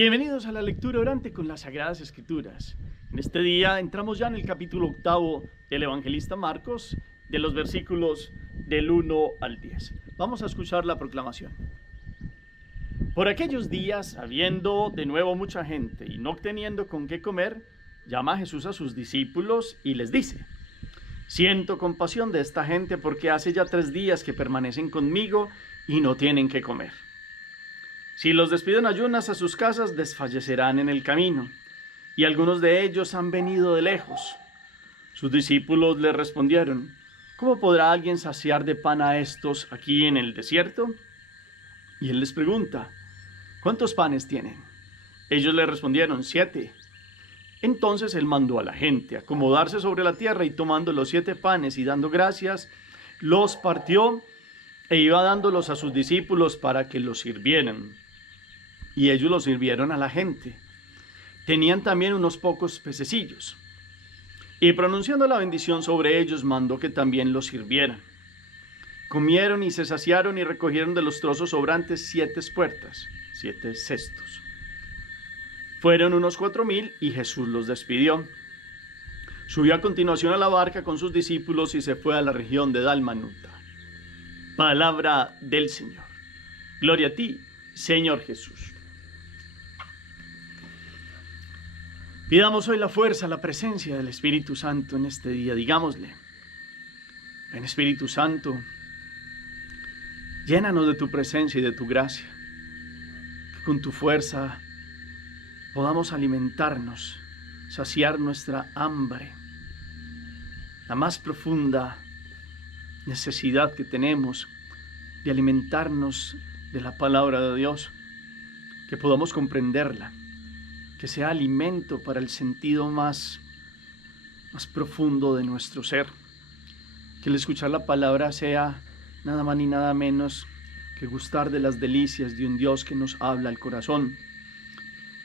Bienvenidos a la lectura orante con las Sagradas Escrituras. En este día entramos ya en el capítulo 8 del evangelista Marcos, de los versículos del 1 al 10. Vamos a escuchar la proclamación. Por aquellos días, habiendo de nuevo mucha gente y no teniendo con qué comer, llama a Jesús a sus discípulos y les dice: siento compasión de esta gente porque hace ya 3 días que permanecen conmigo y no tienen qué comer. Si los despido en ayunas a sus casas, desfallecerán en el camino, y algunos de ellos han venido de lejos. Sus discípulos le respondieron: ¿cómo podrá alguien saciar de pan a estos aquí en el desierto? Y él les pregunta: ¿cuántos panes tienen? Ellos le respondieron: 7. Entonces él mandó a la gente acomodarse sobre la tierra, y tomando los 7 panes y dando gracias, los partió e iba dándolos a sus discípulos para que los sirvieran. Y ellos los sirvieron a la gente. Tenían también unos pocos pececillos. Y pronunciando la bendición sobre ellos, mandó que también los sirvieran. Comieron y se saciaron y recogieron de los trozos sobrantes 7 espuertas, 7 cestos. Fueron unos 4,000 y Jesús los despidió. Subió a continuación a la barca con sus discípulos y se fue a la región de Dalmanuta. Palabra del Señor. Gloria a ti, Señor Jesús. Pidamos hoy la fuerza, la presencia del Espíritu Santo en este día. Digámosle: ven Espíritu Santo, llénanos de tu presencia y de tu gracia, que con tu fuerza podamos alimentarnos, saciar nuestra hambre, la más profunda necesidad que tenemos de alimentarnos de la palabra de Dios, que podamos comprenderla, que sea alimento para el sentido más profundo de nuestro ser, que el escuchar la palabra sea nada más ni nada menos que gustar de las delicias de un Dios que nos habla al corazón,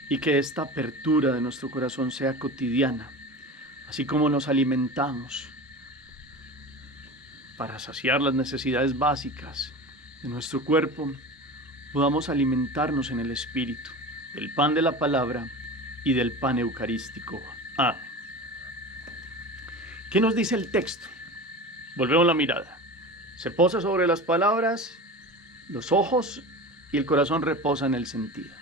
y que esta apertura de nuestro corazón sea cotidiana, así como nos alimentamos para saciar las necesidades básicas de nuestro cuerpo, podamos alimentarnos en el Espíritu, del pan de la palabra y del pan eucarístico. Amén. ¿Qué nos dice el texto? Volvemos la mirada. Se posa sobre las palabras, los ojos y el corazón reposa en el sentido.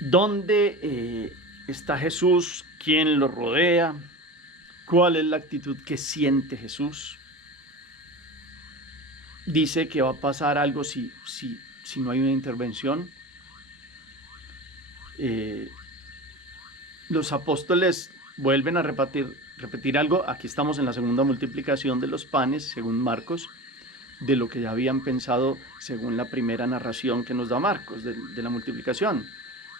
¿Dónde está Jesús? ¿Quién lo rodea? ¿Cuál es la actitud que siente Jesús? Dice que va a pasar algo si no hay una intervención. Los apóstoles vuelven a repetir algo. Aquí estamos en la segunda multiplicación de los panes, según Marcos, de lo que ya habían pensado según la primera narración que nos da Marcos de la multiplicación.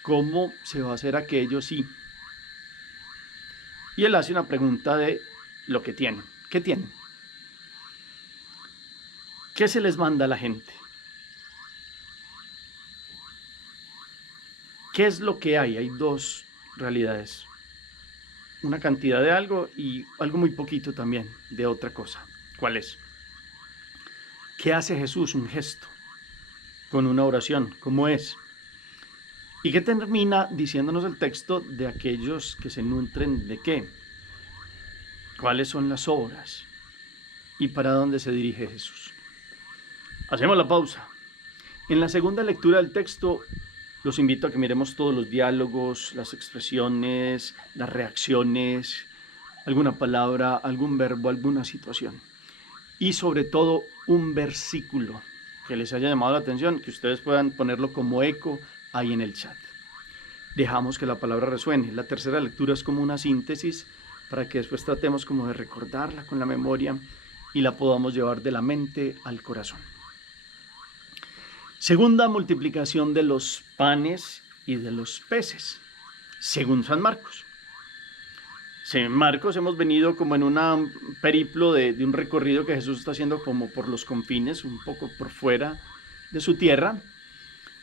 ¿Cómo se va a hacer aquello sí? Y él hace una pregunta de lo que tienen. ¿Qué tienen? ¿Qué se les manda a la gente? ¿Qué es lo que hay? Hay 2 realidades. Una cantidad de algo y algo muy poquito también de otra cosa. ¿Cuál es? ¿Qué hace Jesús? Un gesto con una oración. ¿Cómo es? ¿Y qué termina diciéndonos el texto de aquellos que se nutren de qué? ¿Cuáles son las obras? ¿Y para dónde se dirige Jesús? Hacemos la pausa. En la segunda lectura del texto, los invito a que miremos todos los diálogos, las expresiones, las reacciones, alguna palabra, algún verbo, alguna situación. Y sobre todo, un versículo que les haya llamado la atención, que ustedes puedan ponerlo como eco ahí en el chat. Dejamos que la palabra resuene. La tercera lectura es como una síntesis para que después tratemos como de recordarla con la memoria y la podamos llevar de la mente al corazón. Segunda multiplicación de los panes y de los peces, según San Marcos. En Marcos hemos venido como en un periplo de un recorrido que Jesús está haciendo como por los confines, un poco por fuera de su tierra.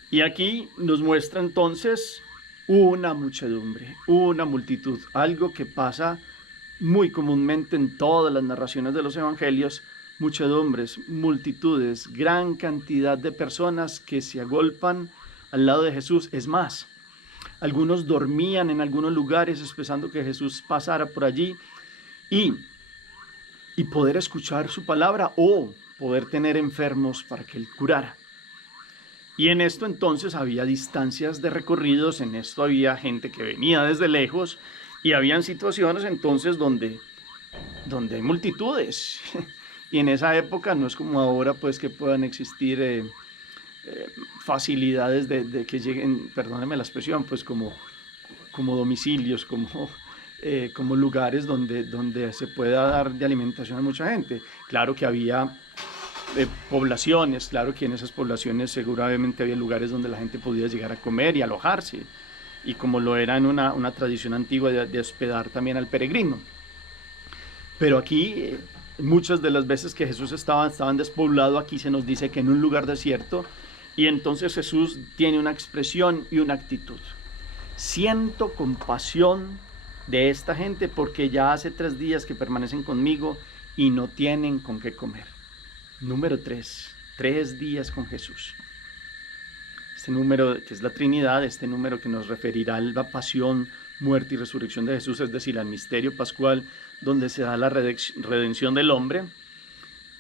Y aquí nos muestra entonces una muchedumbre, una multitud, algo que pasa muy comúnmente en todas las narraciones de los evangelios: muchedumbres, multitudes, gran cantidad de personas que se agolpan al lado de Jesús. Es más, algunos dormían en algunos lugares esperando que Jesús pasara por allí y poder escuchar su palabra o poder tener enfermos para que él curara. Y en esto entonces había distancias de recorridos, en esto había gente que venía desde lejos y habían situaciones entonces donde hay multitudes. Y en esa época no es como ahora pues que puedan existir facilidades de que lleguen, perdónenme la expresión, pues como domicilios, como lugares donde se pueda dar de alimentación a mucha gente. Claro que había poblaciones, claro que en esas poblaciones seguramente había lugares donde la gente podía llegar a comer y alojarse, y como lo era en una tradición antigua de hospedar también al peregrino. Pero aquí, muchas de las veces que Jesús estaba en despoblado, aquí se nos dice que en un lugar desierto, y entonces Jesús tiene una expresión y una actitud. Siento compasión de esta gente porque ya hace 3 días que permanecen conmigo y no tienen con qué comer. Número 3, 3 días con Jesús. Este número que es la Trinidad, este número que nos referirá a la pasión, muerte y resurrección de Jesús, es decir, al misterio pascual donde se da la redención del hombre.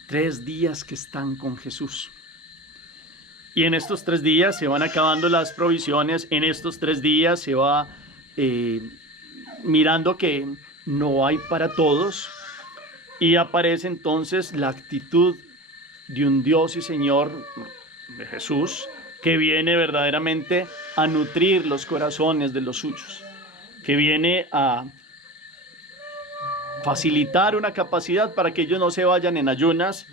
3 días que están con Jesús. Y en estos 3 días se van acabando las provisiones, en estos 3 días se va mirando que no hay para todos, y aparece entonces la actitud de un Dios y Señor, de Jesús, que viene verdaderamente a nutrir los corazones de los suyos, que viene a facilitar una capacidad para que ellos no se vayan en ayunas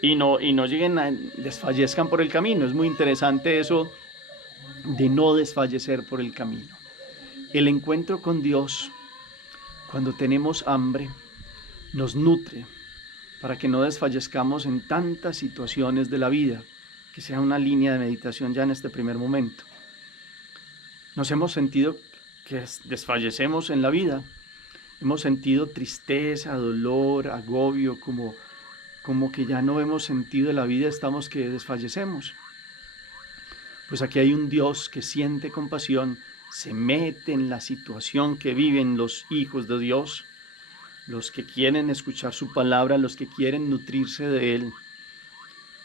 y no lleguen a desfallezcan por el camino. Es muy interesante eso de no desfallecer por el camino. El encuentro con Dios, cuando tenemos hambre, nos nutre para que no desfallezcamos en tantas situaciones de la vida, que sea una línea de meditación ya en este primer momento. Nos hemos sentido que desfallecemos en la vida, hemos sentido tristeza, dolor, agobio, como que ya no hemos sentido de la vida, estamos que desfallecemos. Pues aquí hay un Dios que siente compasión, se mete en la situación que viven los hijos de Dios, los que quieren escuchar su palabra, los que quieren nutrirse de Él.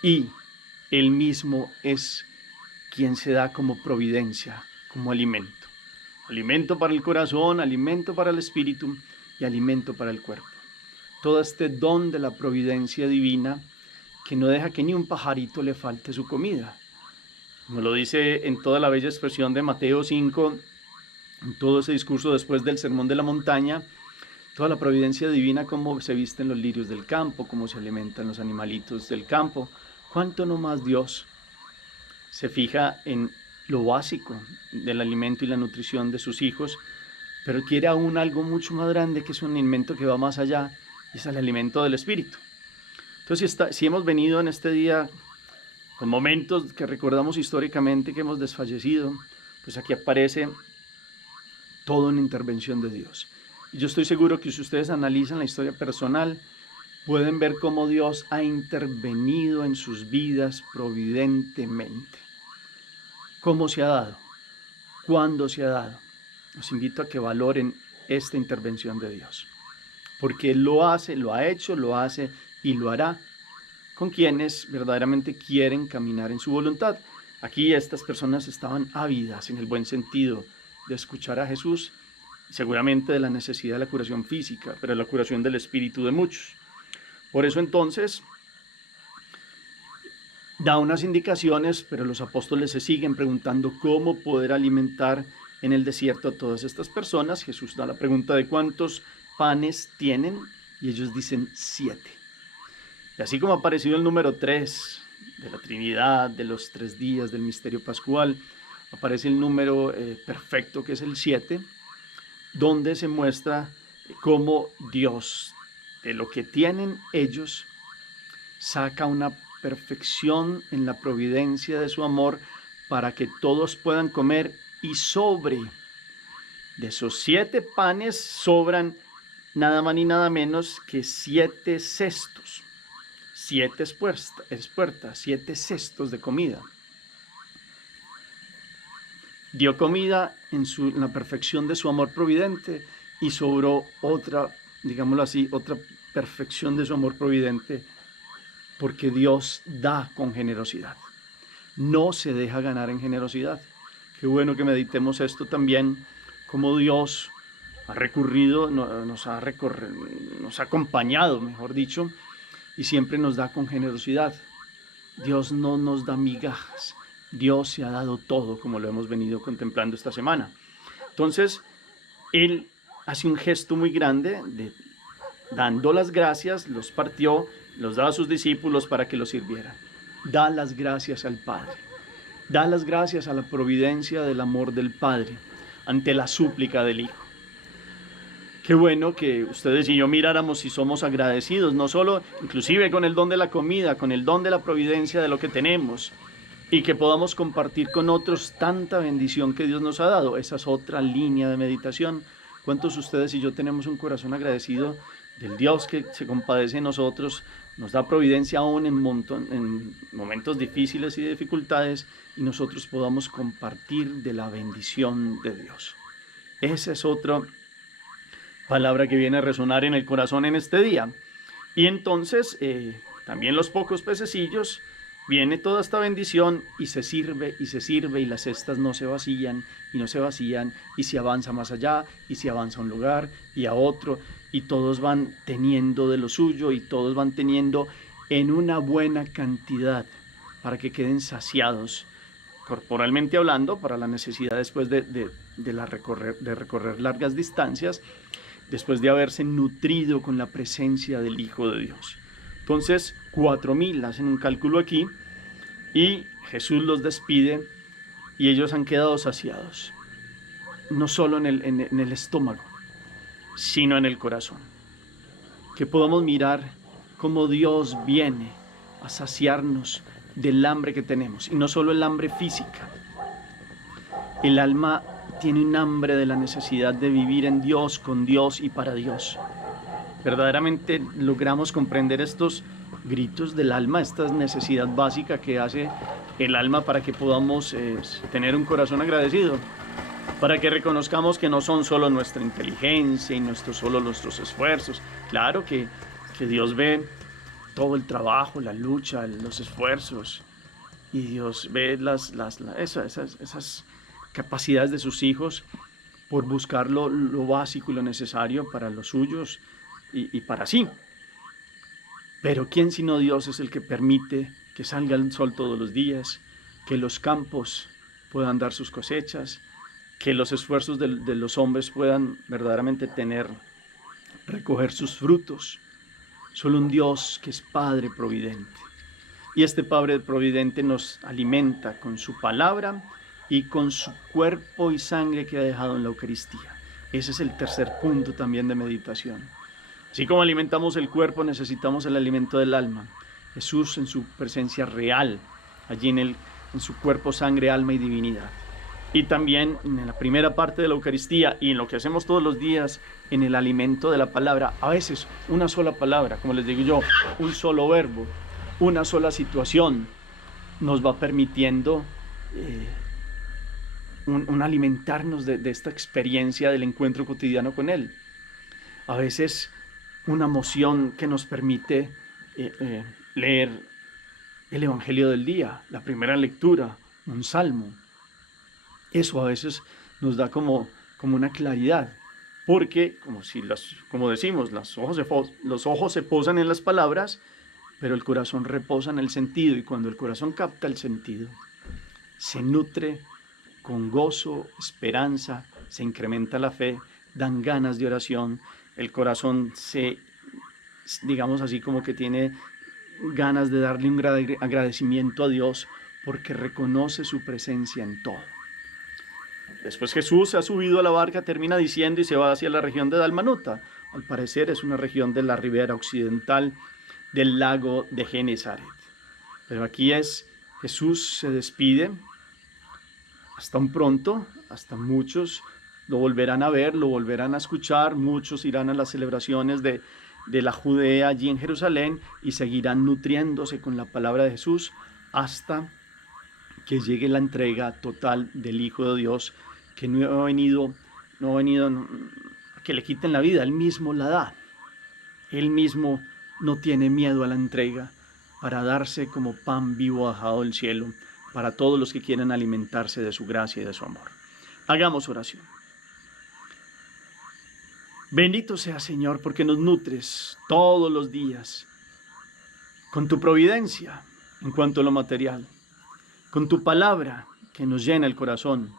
Y Él mismo es quien se da como providencia, como alimento. Alimento para el corazón, alimento para el espíritu y alimento para el cuerpo. Todo este don de la providencia divina que no deja que ni un pajarito le falte su comida. Como lo dice en toda la bella expresión de Mateo 5, en todo ese discurso después del Sermón de la Montaña, toda la providencia divina, cómo se visten los lirios del campo, cómo se alimentan los animalitos del campo. ¿Cuánto no más Dios se fija en lo básico del alimento y la nutrición de sus hijos, pero quiere aún algo mucho más grande, que es un alimento que va más allá, y es el alimento del espíritu? Entonces, si hemos venido en este día con momentos que recordamos históricamente que hemos desfallecido, pues aquí aparece toda una intervención de Dios. Y yo estoy seguro que si ustedes analizan la historia personal, pueden ver cómo Dios ha intervenido en sus vidas providentemente. ¿Cómo se ha dado? ¿Cuándo se ha dado? Los invito a que valoren esta intervención de Dios, porque Él lo hace, lo ha hecho, lo hace y lo hará con quienes verdaderamente quieren caminar en su voluntad. Aquí estas personas estaban ávidas, en el buen sentido, de escuchar a Jesús, seguramente de la necesidad de la curación física, pero de la curación del espíritu de muchos. Por eso entonces da unas indicaciones, pero los apóstoles se siguen preguntando cómo poder alimentar en el desierto a todas estas personas. Jesús da la pregunta de cuántos panes tienen y ellos dicen 7. Y así como ha aparecido el número 3 de la Trinidad, de los 3 días del misterio pascual, aparece el número perfecto, que es el 7, donde se muestra cómo Dios, de lo que tienen ellos, saca una perfección en la providencia de su amor para que todos puedan comer, y sobre de esos 7 panes sobran nada más ni nada menos que 7 cestos, 7 espuertas, 7 cestos de comida. dio comida en la perfección de su amor providente y sobró otra, digámoslo así, otra perfección de su amor providente, porque Dios da con generosidad. No se deja ganar en generosidad. Qué bueno que meditemos esto también, como Dios ha recurrido, nos ha acompañado, mejor dicho, y siempre nos da con generosidad. Dios no nos da migajas. Dios se ha dado todo, como lo hemos venido contemplando esta semana. Entonces, Él hace un gesto muy grande, dando las gracias, los partió, los daba a sus discípulos para que los sirvieran. Da las gracias al Padre. Da las gracias a la providencia del amor del Padre ante la súplica del Hijo. Qué bueno que ustedes y yo miráramos si somos agradecidos, no solo, inclusive con el don de la comida, con el don de la providencia de lo que tenemos, y que podamos compartir con otros tanta bendición que Dios nos ha dado. Esa es otra línea de meditación. ¿Cuántos de ustedes y yo tenemos un corazón agradecido del Dios que se compadece de nosotros, nos da providencia aún en momentos difíciles y de dificultades, y nosotros podamos compartir de la bendición de Dios? Esa es otra palabra que viene a resonar en el corazón en este día. Y entonces, también los pocos pececillos, viene toda esta bendición y se sirve, y las cestas no se vacían, y no se vacían, y se avanza más allá, y se avanza a un lugar, y a otro, y todos van teniendo de lo suyo, y todos van teniendo en una buena cantidad, para que queden saciados, corporalmente hablando, para la necesidad después de recorrer largas distancias, después de haberse nutrido con la presencia del Hijo de Dios. Entonces, 4,000 hacen un cálculo aquí, y Jesús los despide, y ellos han quedado saciados, no solo en el estómago, sino en el corazón. Que podamos mirar cómo Dios viene a saciarnos del hambre que tenemos, y no solo el hambre física. El alma tiene un hambre de la necesidad de vivir en Dios, con Dios y para Dios. Verdaderamente logramos comprender estos gritos del alma, esta necesidad básica que hace el alma para que podamos tener un corazón agradecido, para que reconozcamos que no son solo nuestra inteligencia y solo nuestros esfuerzos. Claro que Dios ve todo el trabajo, la lucha, los esfuerzos, y Dios ve esas capacidades de sus hijos por buscar lo básico y lo necesario para los suyos y para sí. Pero ¿quién sino Dios es el que permite que salga el sol todos los días, que los campos puedan dar sus cosechas, que los esfuerzos de los hombres puedan verdaderamente recoger sus frutos? Solo un Dios que es Padre Providente. Y este Padre Providente nos alimenta con su palabra y con su cuerpo y sangre que ha dejado en la Eucaristía. Ese es el tercer punto también de meditación. Así como alimentamos el cuerpo, necesitamos el alimento del alma. Jesús en su presencia real, allí en su cuerpo, sangre, alma y divinidad. Y también en la primera parte de la Eucaristía y en lo que hacemos todos los días, en el alimento de la palabra. A veces una sola palabra, como les digo yo, un solo verbo, una sola situación, nos va permitiendo un alimentarnos de esta experiencia del encuentro cotidiano con Él. A veces una emoción que nos permite leer el Evangelio del día, la primera lectura, un salmo. Eso a veces nos da como una claridad, porque como decimos, los ojos se posan en las palabras, pero el corazón reposa en el sentido, y cuando el corazón capta el sentido, se nutre con gozo, esperanza, se incrementa la fe, dan ganas de oración, el corazón digamos así, como que tiene ganas de darle un agradecimiento a Dios porque reconoce su presencia en todo. Después Jesús se ha subido a la barca, termina diciendo, y se va hacia la región de Dalmanuta. Al parecer es una región de la ribera occidental del lago de Genesaret. Pero aquí Jesús se despide. Hasta un pronto, hasta muchos lo volverán a ver, lo volverán a escuchar, muchos irán a las celebraciones de la Judea allí en Jerusalén y seguirán nutriéndose con la palabra de Jesús hasta que llegue la entrega total del Hijo de Dios, que no ha venido a que le quiten la vida, Él mismo la da. Él mismo no tiene miedo a la entrega para darse como pan vivo bajado del cielo para todos los que quieren alimentarse de su gracia y de su amor. Hagamos oración. Bendito sea, Señor, porque nos nutres todos los días con tu providencia en cuanto a lo material, con tu palabra que nos llena el corazón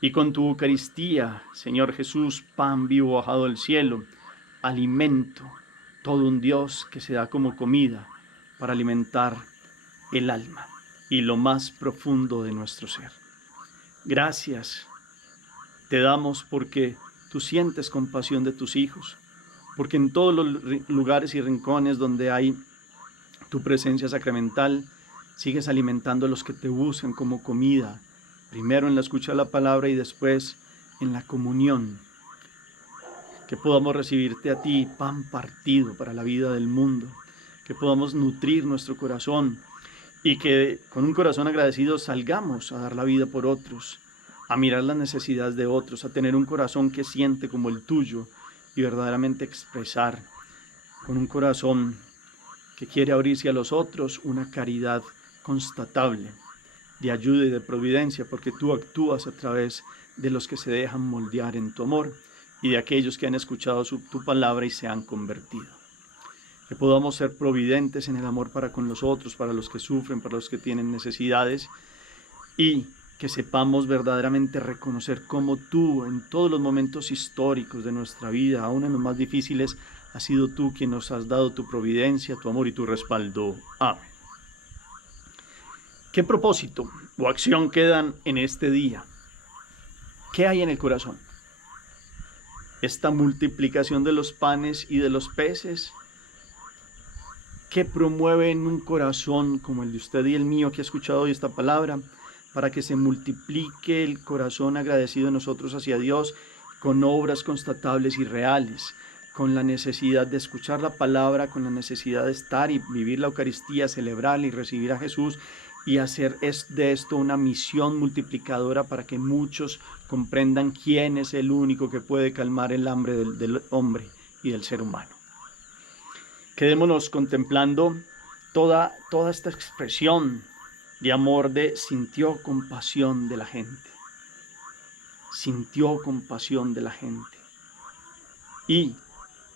y con tu Eucaristía, Señor Jesús, pan vivo bajado del cielo, alimento, todo un Dios que se da como comida para alimentar el alma y lo más profundo de nuestro ser. Gracias te damos porque tú sientes compasión de tus hijos, porque en todos los lugares y rincones donde hay tu presencia sacramental, sigues alimentando a los que te buscan como comida, primero en la escucha de la palabra y después en la comunión. Que podamos recibirte a ti, pan partido para la vida del mundo, que podamos nutrir nuestro corazón y que con un corazón agradecido salgamos a dar la vida por otros, a mirar las necesidades de otros, a tener un corazón que siente como el tuyo y verdaderamente expresar con un corazón que quiere abrirse a los otros una caridad constatable de ayuda y de providencia, porque tú actúas a través de los que se dejan moldear en tu amor y de aquellos que han escuchado tu palabra y se han convertido. Que podamos ser providentes en el amor para con los otros, para los que sufren, para los que tienen necesidades, y que sepamos verdaderamente reconocer cómo tú en todos los momentos históricos de nuestra vida, aún en los más difíciles, has sido tú quien nos has dado tu providencia, tu amor y tu respaldo. Amén. ¿Qué propósito o acción quedan en este día? ¿Qué hay en el corazón? Esta multiplicación de los panes y de los peces, que promueve en un corazón como el de usted y el mío que ha escuchado hoy esta palabra, para que se multiplique el corazón agradecido de nosotros hacia Dios con obras constatables y reales, con la necesidad de escuchar la palabra, con la necesidad de estar y vivir la Eucaristía, celebrarla y recibir a Jesús y hacer de esto una misión multiplicadora para que muchos comprendan quién es el único que puede calmar el hambre del hombre y del ser humano. Quedémonos contemplando toda esta expresión de amor de sintió compasión de la gente. Sintió compasión de la gente. Y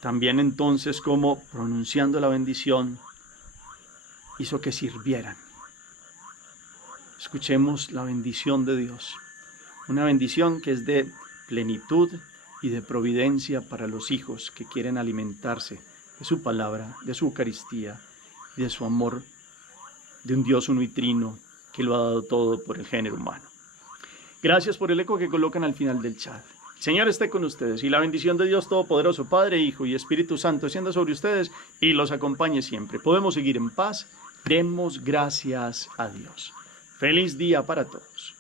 también entonces como pronunciando la bendición hizo que sirvieran. Escuchemos la bendición de Dios. Una bendición que es de plenitud y de providencia para los hijos que quieren alimentarse de su palabra, de su Eucaristía y de su amor de un Dios uno y trino que lo ha dado todo por el género humano. Gracias por el eco que colocan al final del chat. El Señor esté con ustedes y la bendición de Dios Todopoderoso, Padre, Hijo y Espíritu Santo, descienda sobre ustedes y los acompañe siempre. Podemos seguir en paz. Demos gracias a Dios. Feliz día para todos.